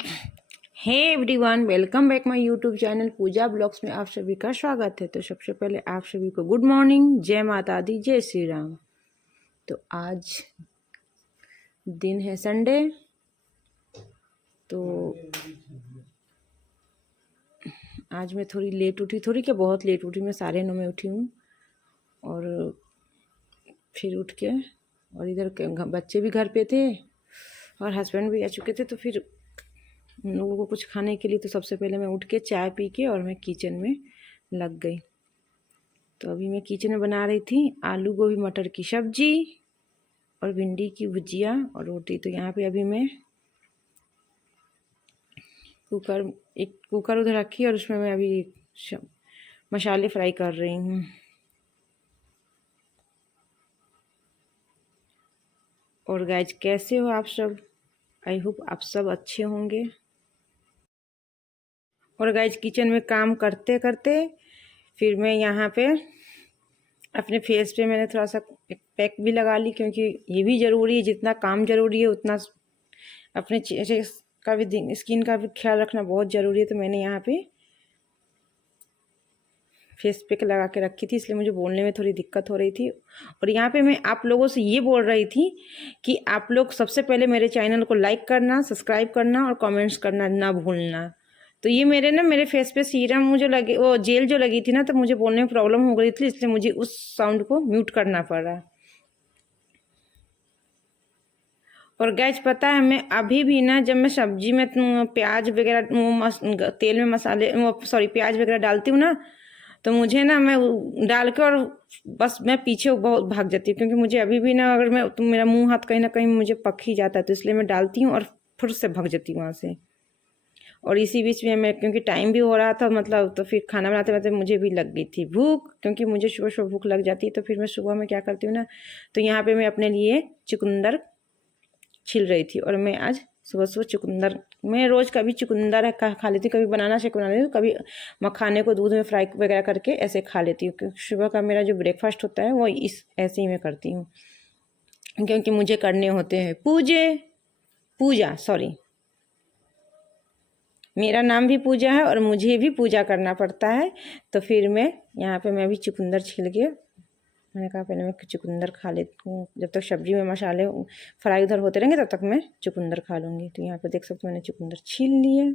Hey everyone, welcome back my YouTube channel Pooja blogs में आप सभी का स्वागत है। तो सबसे पहले आप सभी को गुड मॉर्निंग, जय माता दी, जय श्री राम। तो आज दिन है संडे। तो आज मैं थोड़ी लेट उठी, थोड़ी क्या बहुत लेट उठी, मैं 9:30 में उठी हूँ। और फिर उठ के और इधर बच्चे भी घर पे थे और हस्बैंड भी आ चुके थे। तो फिर उन लोगों को कुछ खाने के लिए तो सबसे पहले मैं उठ के चाय पी के और मैं किचन में लग गई। तो अभी मैं किचन में बना रही थी आलू गोभी मटर की सब्जी और भिंडी की भुजिया और रोटी। तो यहाँ पे अभी मैं एक कुकर उधर रखी और उसमें मैं अभी मसाले फ्राई कर रही हूँ। और गाइज, कैसे हो आप सब? आई होप आप सब अच्छे होंगे। और गाइज, किचन में काम करते करते फिर मैं यहाँ पे अपने फेस पे मैंने थोड़ा सा एक पैक भी लगा ली, क्योंकि ये भी ज़रूरी है, जितना काम ज़रूरी है उतना अपने चेहरे का भी, स्किन का भी ख्याल रखना बहुत ज़रूरी है। तो मैंने यहाँ पे फेस पैक लगा के रखी थी, इसलिए मुझे बोलने में थोड़ी दिक्कत हो रही थी। और यहाँ पे मैं आप लोगों से ये बोल रही थी कि आप लोग सबसे पहले मेरे चैनल को लाइक करना, सब्सक्राइब करना और कमेंट्स करना ना भूलना। तो ये मेरे फेस पे सीरम मुझे लगे, वो जेल जो लगी थी ना, तो मुझे बोलने में प्रॉब्लम हो गई थी, इसलिए मुझे उस साउंड को म्यूट करना पड़ा। और गैस, पता है, मैं अभी भी ना, जब मैं सब्जी में प्याज वगैरह तेल में मसाले प्याज वगैरह डालती हूँ ना, तो मुझे ना, मैं डाल के और बस मैं पीछे बहुत भाग जाती हूँ, क्योंकि मुझे अभी भी ना, अगर मैं मेरा मुंह हाथ कहीं ना कहीं मुझे पक ही जाता है, तो इसलिए मैं डालती हूँ और फिर से भाग जाती हूँ वहाँ से। और इसी बीच में मैं, क्योंकि टाइम भी हो रहा था मतलब, तो फिर खाना बनाते बनाते मुझे भी लग गई थी भूख, क्योंकि मुझे सुबह सुबह भूख लग जाती है। तो फिर मैं सुबह में क्या करती हूँ ना, तो यहाँ पे मैं अपने लिए चुकंदर छिल रही थी। और मैं आज सुबह सुबह चुकंदर, मैं रोज़ कभी चुकंदर खा लेती हूँ, कभी बनाना शेक बना लेती हूँ, कभी मखाने को दूध में फ्राई वगैरह करके ऐसे खा लेती हूँ, क्योंकि सुबह का मेरा जो ब्रेकफास्ट होता है वो ऐसे ही मैं करती हूँ, क्योंकि मुझे करने होते हैं पूजा सॉरी, मेरा नाम भी पूजा है और मुझे भी पूजा करना पड़ता है। तो फिर मैं यहाँ पे मैं भी चुकंदर छील के, मैंने कहा पहले मैं चुकंदर खा लेती हूँ, जब तक सब्जी में मसाले फ्राई उधर होते रहेंगे तब तक मैं चुकंदर खा लूँगी। तो यहाँ पे देख सकते हो मैंने चुकंदर छील लिए।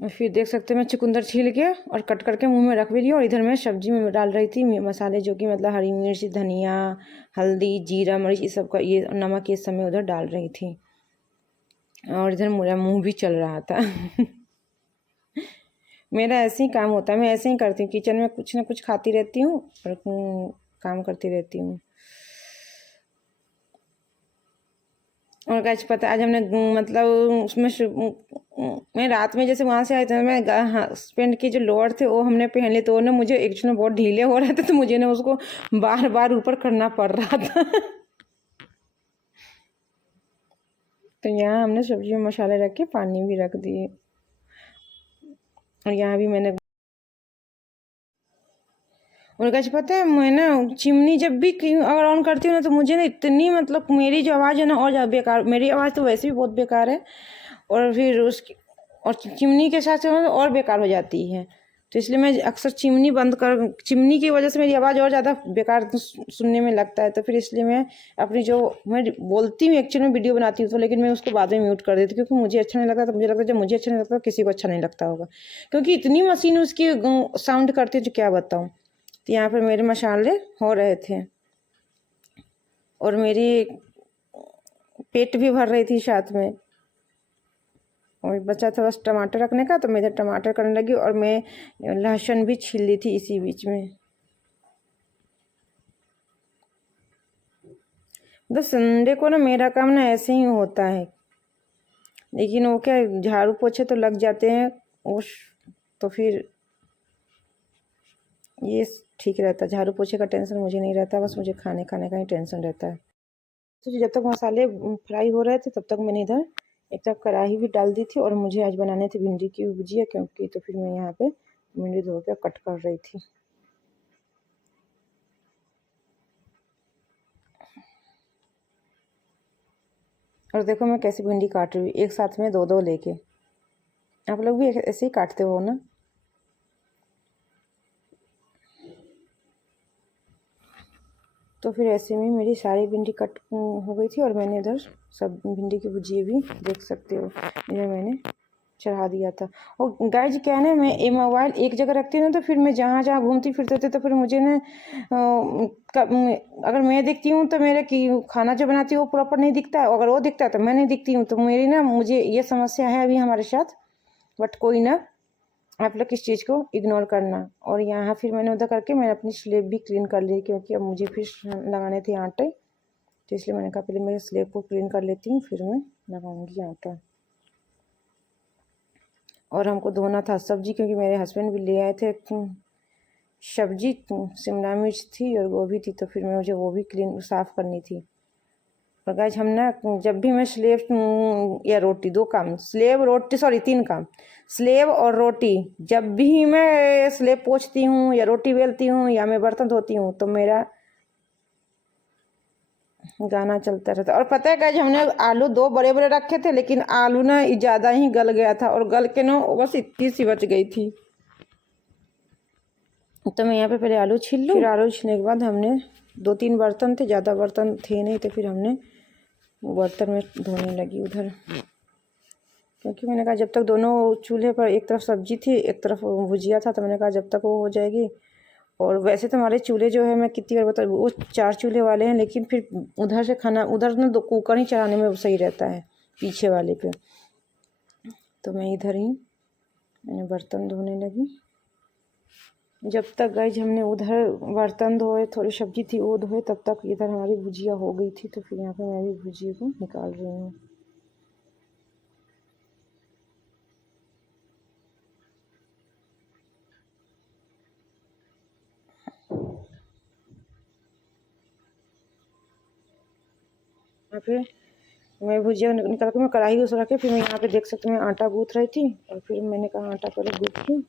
और फिर देख सकते हैं मैं चुकंदर छील के और कट करके मुंह में रख भी लिया। और इधर मैं सब्जी में डाल रही थी मसाले, जो कि मतलब हरी मिर्च, धनिया, हल्दी, जीरा, मिर्च, ये सब का, ये नमक, ये सब मैं उधर डाल रही थी। और इधर मेरा मुंह भी चल रहा था मेरा ऐसे ही काम होता है, मैं ऐसे ही करती हूँ, किचन में कुछ ना कुछ खाती रहती हूँ और काम करती रहती हूँ। और गाइस, पता है, आज हमने मतलब उसमें मैं रात में जैसे वहाँ से आई, तो मैं हस्बैंड के जो लोअर थे वो हमने पहन लिए, तो वो ना मुझे एक्चुअली बहुत ढीले हो रहे थे, तो मुझे ना उसको बार बार ऊपर करना पड़ रहा था तो यहाँ हमने सब्जी में मसाले रख के पानी भी रख दिए। और यहाँ भी मैंने, और गाइस पता है, मैं ना चिमनी जब भी अगर ऑन करती हूँ ना, तो मुझे ना इतनी, मतलब मेरी जो आवाज़ है ना और ज़्यादा बेकार, मेरी आवाज़ तो वैसे भी बहुत बेकार है, और फिर उसकी और चिमनी के साथ से और बेकार हो जाती है। तो इसलिए मैं अक्सर चिमनी की वजह से मेरी आवाज़ और ज़्यादा बेकार सुनने में लगता है। तो फिर इसलिए मैं अपनी जो मैं बोलती हूँ एक्चुअली में वीडियो बनाती हूँ, तो लेकिन मैं उसको बाद में म्यूट कर देती हूँ, क्योंकि मुझे अच्छा नहीं लगता। तो मुझे लगता है जब मुझे अच्छा नहीं लगता, किसी को अच्छा नहीं लगता होगा, क्योंकि इतनी मशीन उसकी साउंड करती है जो क्या बताऊँ। तो यहाँ पर मेरे मसाले हो रहे थे और मेरी पेट भी भर रही थी साथ में, और बचा था बस टमाटर रखने का। तो मैं इधर टमाटर करने लगी और मैं लहसुन भी छील ली थी इसी बीच में। मतलब संडे को ना मेरा काम ना ऐसे ही होता है, लेकिन वो क्या, झाड़ू पोछे तो लग जाते हैं उस, तो फिर ये ठीक रहता है। झाड़ू पोछे का टेंशन मुझे नहीं रहता, बस मुझे खाने खाने का ही टेंशन रहता है। तो जब तक मसाले फ्राई हो रहे थे, तब तक मैंने इधर एक तरफ कढ़ाई भी डाल दी थी, और मुझे आज बनाने थे भिंडी की भुजिया, क्योंकि तो फिर मैं यहाँ पे भिंडी धो के कट कर रही थी। और देखो मैं कैसी भिंडी काट रही हूँ, एक साथ में 2-2 लेके। आप लोग भी ऐसे ही काटते हो ना? तो फिर ऐसे में मेरी सारी भिंडी कट हो गई थी और मैंने इधर सब भिंडी की भुजिया भी देख सकते हो इधर मैंने चढ़ा दिया था। और गाइज क्या है ना, मैं ये मोबाइल एक जगह रखती हूँ तो फिर मैं जहाँ जहाँ घूमती फिरती होती तो फिर मुझे ना अगर मैं दिखती हूँ तो मेरे की खाना जो बनाती हूँ वो प्रॉपर नहीं दिखता है, अगर वो दिखता है तो मैं नहीं दिखती हूँ। तो मेरी ना मुझे ये समस्या है अभी हमारे साथ। बट कोई ना, आप लोग इस चीज़ को इग्नोर करना। और यहाँ फिर मैंने उधर करके मैंने अपनी स्लेब भी क्लीन कर ली, क्योंकि अब मुझे फिर लगाने थे आटे, तो इसलिए मैंने कहा पहले मैं स्लेब को क्लीन कर लेती हूँ फिर मैं लगाऊंगी आटा। और हमको धोना था सब्जी, क्योंकि मेरे हस्बैंड भी ले आए थे सब्जी, शिमला मिर्च थी और गोभी थी, तो फिर मुझे वो भी क्लीन साफ़ करनी थी। और गाइस हम ना जब भी मैं स्लेब या रोटी 2 काम, स्लेब रोटी सॉरी 3 काम, स्लेब और रोटी, जब भी मैं स्लेब पोंछती हूँ या रोटी बेलती हूँ या मैं बर्तन धोती हूँ तो मेरा गाना चलता रहता। और पता है गाइस हमने आलू 2 बड़े बड़े रखे थे, लेकिन आलू ना ज़्यादा ही गल गया था और गल के ना बस इतनी सी बच गई थी। तो मैं यहाँ पे पहले आलू छील लूँ, फिर आलू छीलने के बाद हमने 2-3 बर्तन थे, ज़्यादा बर्तन थे नहीं, तो फिर हमने बर्तन में धोने लगी उधर, क्योंकि मैंने कहा जब तक दोनों चूल्हे पर एक तरफ सब्जी थी एक तरफ भुजिया था, तो मैंने कहा जब तक वो हो जाएगी। और वैसे तो हमारे चूल्हे जो है मैं कितनी बार बताऊँ वो 4 चूल्हे वाले हैं, लेकिन फिर उधर से खाना उधर ना 2 कुकर ही चलाने में सही रहता है पीछे वाले पे। तो मैं इधर ही मैंने बर्तन धोने लगी। जब तक गाइज हमने उधर बर्तन धोए, थोड़ी सब्जी थी वो धोए, तब तक इधर हमारी भुजिया हो गई थी। तो फिर यहाँ पे मैं भी भुजिया को निकाल रही हूँ। यहाँ पे मैं भुजिया निकाल के मैं कढ़ाई उस रख के फिर मैं यहाँ पे देख सकती हूँ मैं आटा गूँथ रही थी। और फिर मैंने कहा आटा पहले गूँथ लूँ,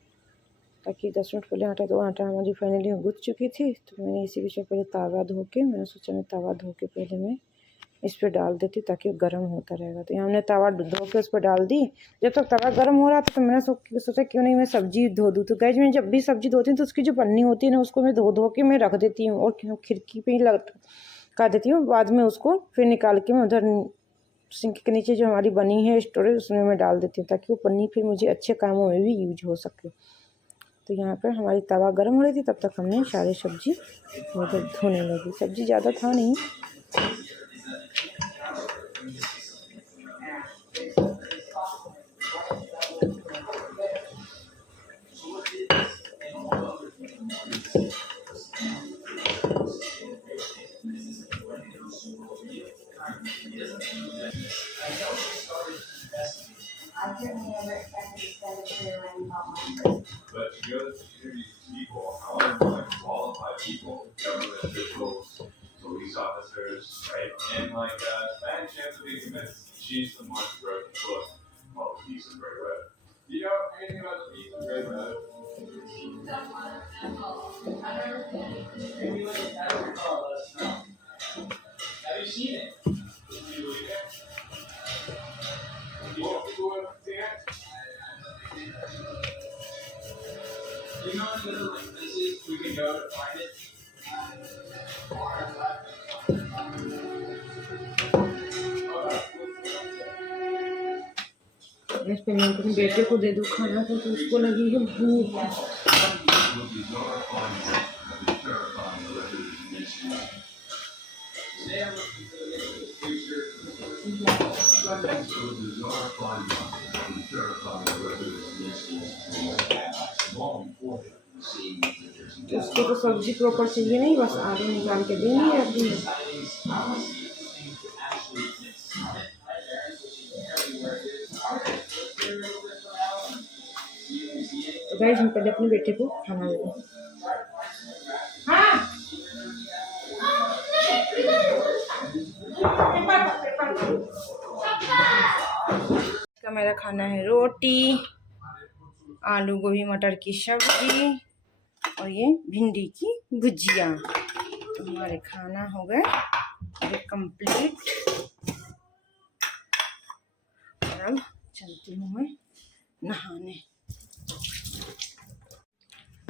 ताकि 10 मिनट पहले आटा हमारी फाइनली गूँथ चुकी थी। तो मैंने इसी बीच में पहले तावा धो के मैंने सोचा मैं तावा धो के पहले मैं इस पर डाल देती ताकि गर्म होता रहेगा। तो यहाँ हमने तवा धो के उस पर डाल दी। जब तक तवा गर्म हो रहा था तो मैंने सोचा क्यों नहीं मैं सब्जी धो दूँ। तो गाइस मैं जब भी सब्जी धोती हूँ तो उसकी जो पन्नी होती है ना उसको मैं धो के मैं रख देती हूँ और खिड़की पे ही लगा देती हूँ। बाद में उसको फिर निकाल के मैं उधर सिंक के नीचे जो हमारी बनी है स्टोरेज उसमें मैं डाल देती हूँ, ताकि वो पन्नी फिर मुझे अच्छे कामों में भी यूज हो सके। तो यहाँ पर हमारी तवा गर्म हो रही थी, तब तक हमने सारी सब्जी उधर धोने लगी। सब्जी ज़्यादा था नहीं। But to go to community people, however, like qualified people, government officials, police officers, right? And like bad chance of being convinced. She's the one who wrote the book called The Peace of Grey Road. Do you know anything about The Peace of Grey Road? If you like that recall, let us know. Have you seen it? Do you believe it? Do you want people to see it? Do you know any other like places we can go to find it? इस पे मैं अपने बेटे को दे दूँ खाना तो उसको लगी है भूख। उसको तो सब्जी प्रॉपर चाहिए नहीं, बस आलू निकाल के देनी है अपनी। तो गाइस हम पहले अपने बेटे को खाना दे दें। हाँ का मेरा खाना है रोटी, आलू गोभी मटर की सब्जी और ये भिंडी की भुजिया। तो हमारे खाना हो गए कंप्लीट। अब चलती हूँ मैं नहाने।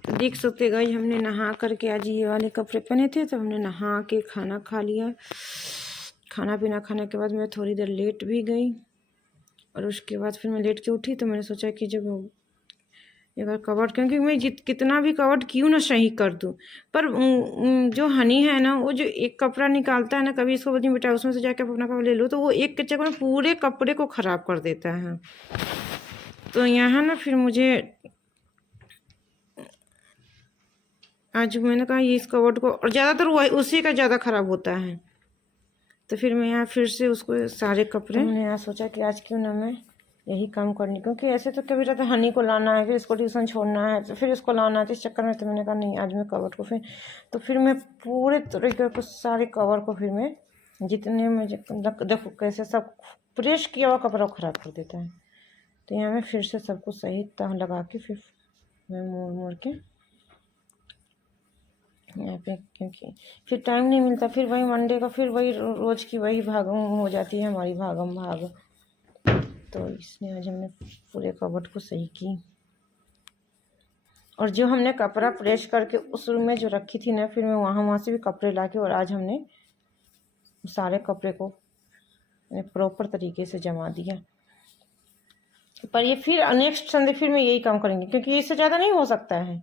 देख सकते गाइस, हमने नहा करके आज ये वाले कपड़े पहने थे, तो हमने नहा के खाना खा लिया। खाना पीना खाने के बाद मैं थोड़ी देर लेट भी गई, और उसके बाद फिर मैं लेट के उठी, तो मैंने सोचा कि जब एक बार कवर, क्योंकि मैं कितना भी कवर क्यों ना सही कर दूँ, पर जो हनी है ना, वो जो एक कपड़ा निकालता है ना, कभी इसको बोलती बेटा उसमें से जाके अपना कपड़ा ले लो, तो वो एक के चक्कर में पूरे कपड़े को ख़राब कर देता है। तो यहाँ ना फिर मुझे आज मैंने कहा ये इस कवर को, और ज़्यादातर वही उसी का ज़्यादा ख़राब होता है, तो फिर मैं यहाँ फिर से उसको सारे कपड़े, मैंने यहाँ सोचा कि आज क्यों ना मैं यही काम करनी, क्योंकि ऐसे तो कभी रहता हनी को लाना है, फिर इसको ट्यूशन छोड़ना है, तो फिर इसको लाना है, तो इस चक्कर में तो मैंने कहा नहीं, आज मैं कवर को फिर मैं पूरे तरीके को सारे कवर को फिर मैं जितने मुझे देखो कैसे सब प्रेस किया हुआ कपड़ा ख़राब कर देता है। तो यहाँ मैं फिर से सबको सही तह लगा के फिर मैं मोड़ के यहाँ पे, क्योंकि फिर टाइम नहीं मिलता, फिर वही मंडे का फिर वही रोज़ की वही भागम हो जाती है हमारी भागम भाग। तो इसलिए आज हमने पूरे कबर्ड को सही की, और जो हमने कपड़ा प्रेस करके उस रूम में जो रखी थी ना, फिर मैं वहाँ से भी कपड़े लाके, और आज हमने सारे कपड़े को प्रॉपर तरीके से जमा दिया। पर ये फिर नेक्स्ट संडे फिर मैं यही काम करेंगे, क्योंकि इससे ज़्यादा नहीं हो सकता है।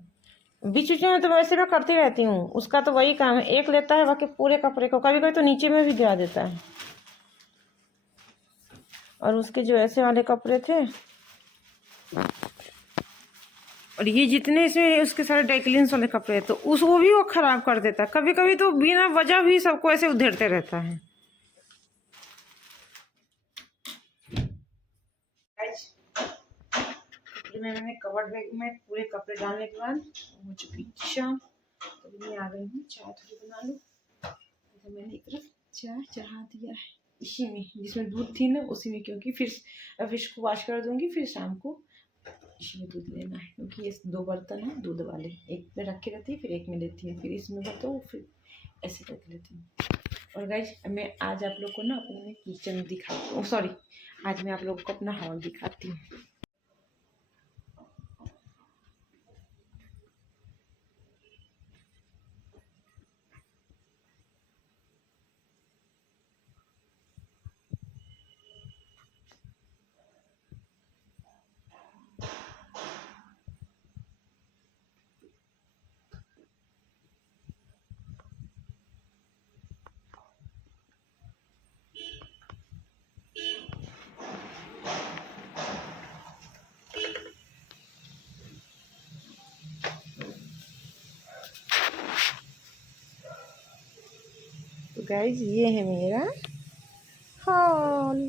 बीच बीच में तो वैसे मैं करती रहती हूँ, उसका तो वही काम है, एक लेता है बाकी पूरे कपड़े को, कभी कभी तो नीचे में भी गिरा देता है। और उसके जो ऐसे वाले कपड़े थे, और ये जितने इसमें उसके सारे डाइक्लिन्स वाले कपड़े तो वो भी वो खराब कर देता है, कभी कभी तो बिना वजह भी सबको ऐसे उधेड़ते रहता है। मैंने कवर बैग में पूरे कपड़े डालने के बाद हो चुकी शाम, तो मैं आ गई हूँ चाय थोड़ी बना लूँ। तो मैंने एक तरफ चाय चढ़ा दिया है इसी में, जिसमें दूध थी ना उसी में, क्योंकि फिर फिश को वॉश कर दूंगी, फिर शाम को इसी में दूध लेना है, क्योंकि ये 2 बर्तन हैं दूध वाले, एक में रख के रहती है, फिर एक में लेती है, फिर इसमें बताओ, फिर ऐसे रख लेती हूँ। और गाइस मैं आज आप लोग को ना अपने किचन दिखाती हूँ, सॉरी आज मैं आप लोग को अपना हॉल दिखाती हूँ। तो गाइज ये है मेरा हॉल।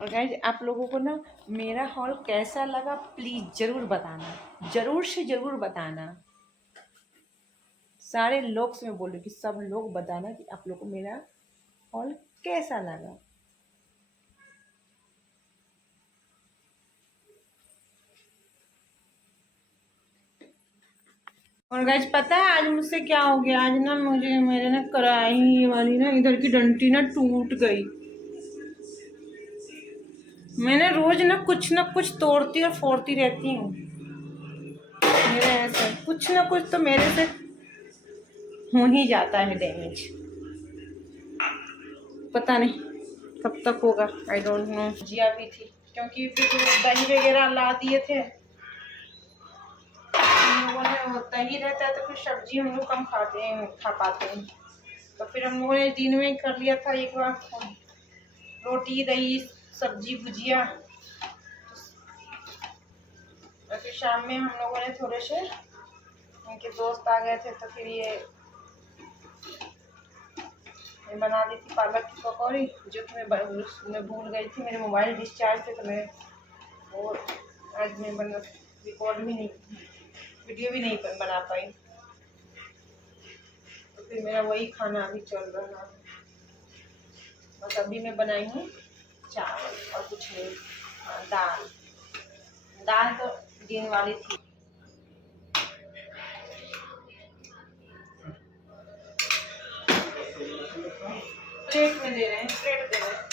और गाइज आप लोगों को ना मेरा हॉल कैसा लगा प्लीज़ ज़रूर बताना, ज़रूर से ज़रूर बताना। सारे लोग से मैं बोल रही हूँ कि सब लोग बताना कि आप लोग को मेरा हॉल कैसा लगा। और गाइज पता है आज मुझसे क्या हो गया, आज ना मुझे मेरे ना कढ़ाई वाली ना इधर की डंटी ना टूट गई। मैंने रोज ना कुछ तोड़ती और फोड़ती रहती हूँ, मेरे ऐसे कुछ ना कुछ तो मेरे से हो ही जाता है डैमेज, पता नहीं कब तक होगा, आई डोंट नो। जिया भी थी, क्योंकि फिर दही वगैरह ला दिए थे हम लोगों ने, वो दही रहता है तो फिर सब्जी हम लोग कम खा पाते हैं, तो फिर हम लोगों ने दिन में कर लिया था एक बार रोटी दही सब्जी भुजिया, और फिर शाम में हम लोगों ने थोड़े से उनके दोस्त आ गए थे, तो फिर ये मैं बना दी थी पालक की पकौड़ी, जो कि मैं भूल गई थी, मेरे मोबाइल डिस्चार्ज थे, तो मैं वो आज मैं रिकॉर्ड भी नहीं, वीडियो भी नहीं बना पाई। तो फिर मेरा वही खाना अभी चल रहा है। बस अभी मैं बनाई हूँ चावल और कुछ नहीं। हाँ, दाल तो दिन वाली थी। प्लेट में दे रहे हैं, प्लेट दे रहे हैं।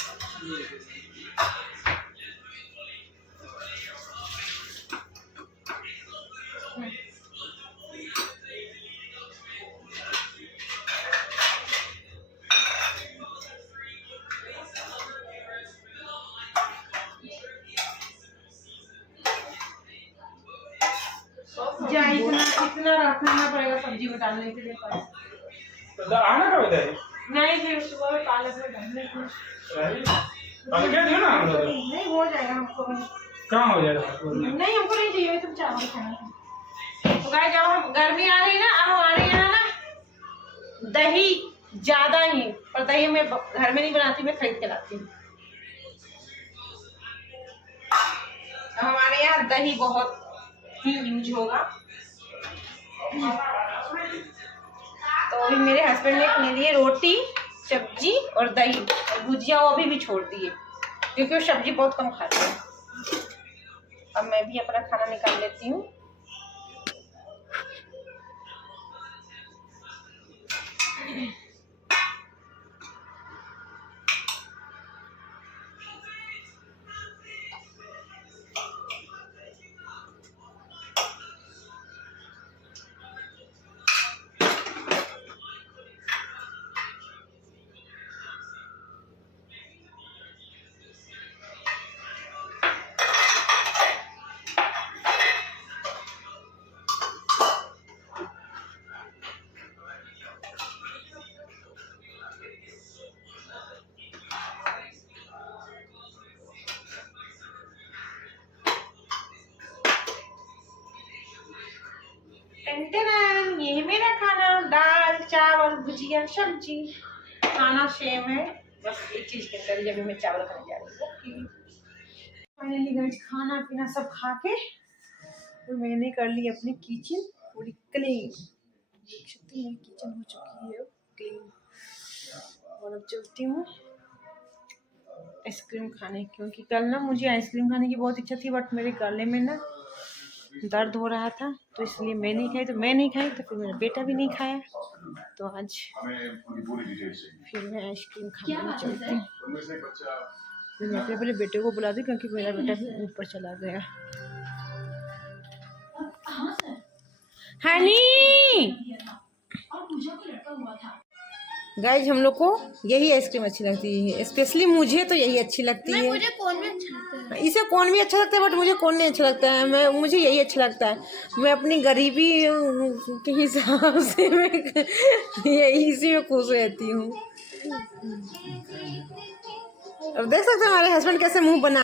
इतना रखना पड़ेगा सब्जी में डालने के लिए। तो आना कब है? नहीं, फिर सुबह में पालक में डालने को दियो ना हम लोग। नहीं हो जाएगा हमको। कहाँ हो जाएगा? नहीं, हमको नहीं चाहिए, तुम चावल खाना। तो गाइस, जब हम गर्मी आ रही है ना, अब हमारे यहाँ ना दही ज्यादा ही, पर दही मैं घर में नहीं बनाती, मैं खरीद के लाती हूँ। हमारे यहाँ दही बहुत ही यूज होगा। तो अभी मेरे हस्बैंड ने मेरे लिए रोटी, सब्जी और दही और भुजिया वो अभी भी छोड़ दिए, क्योंकि वो सब्जी बहुत कम खाते हैं। अब मैं भी अपना खाना निकाल लेती हूँ। ये है मेरा खाना, दाल चावल भुजिया सब्जी। खाना सेम है, बस एक चीज के अंदर जब मैं चावल खाने जा रही हूँ। फाइनली गाइस, खाना पीना सब खा के तो मैंने कर ली अपनी किचन पूरी क्लीन। किचन हो चुकी है क्लीन। और अब चलती हूँ आइसक्रीम खाने, क्योंकि कल ना मुझे आइसक्रीम खाने की बहुत इच्छा थी, बट मेरे गले में ना दर्द हो रहा था, तो इसलिए मैं नहीं खाई। तो मैं नहीं खाई तो फिर मेरा बेटा भी नहीं खाया। तो आज फिर मैं आइसक्रीम खाने चलती हूँ। मैं अपने पहले बेटे को बुला दी, क्योंकि मेरा बेटा भी ऊपर चला गया। हनी गाइज, हम लोग को यही आइसक्रीम अच्छी लगती है, स्पेशली मुझे तो यही अच्छी लगती है। मुझे कोन भी अच्छा लगता है। इसे कोन भी अच्छा लगता है, बट मुझे कोन नहीं अच्छा लगता है। मुझे यही अच्छा लगता है। मैं अपनी गरीबी के हिसाब से मैं यही इसी में खुश रहती हूँ। अब देख सकते हैं हमारे हस्बैंड कैसे मुंह बना